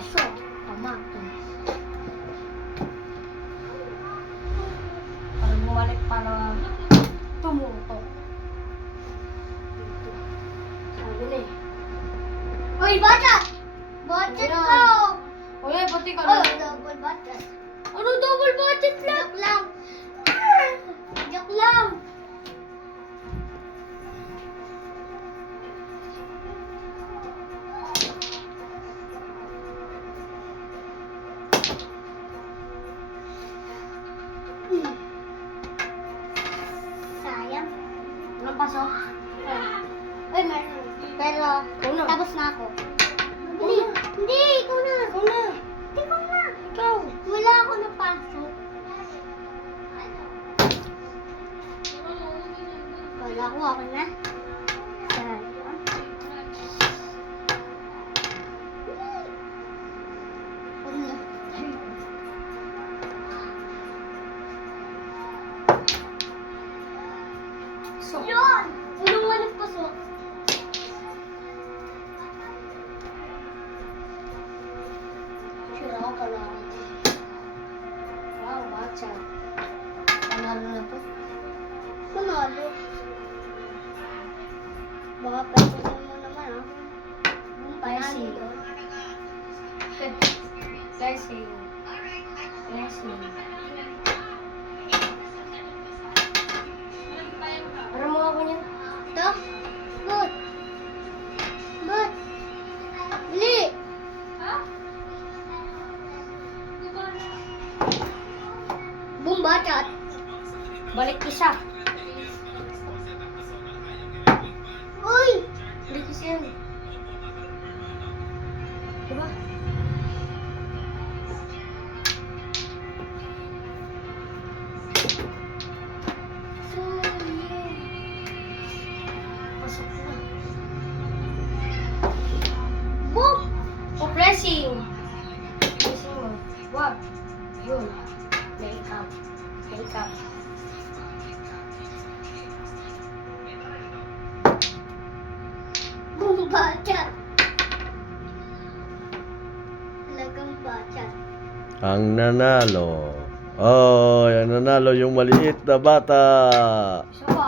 So, tama. Para bumalik para tumutok. Sabi na eh. Uy, bachat! Bachat Ayan. ko! Uy, pati ka Oh, na. double bachat. Ano double budget lang? Joke lang. Joke lang. Sayang. Anong pasok? Uy, meron. Pero, Una. tapos na ako. Hindi, hindi, ikaw na. Ikaw na. Ikaw na. Ikaw. Wala ako napasok. Wala ko, ako na. Sayang. Ano? So, Yun! Anong nga nagpasok? sure ako pala. Wow, bacha. Panalo na to. Panalo. Baka pwede mo naman, ah. Blessing. Blessing. Blessing. Para mo ako niyan. Ito? Good. Good. Bili! Boom, bachat. Balik isa. Uy! Balik isa yan. Diba? So, yun. Pasok na. Boom! O, pressing. Pressing mo. Wag. Yun. Make up. Make up. Boom, bachat. Talagang bachat. Ang nanalo. Oh, ang nanalo yung maliit na bata. So,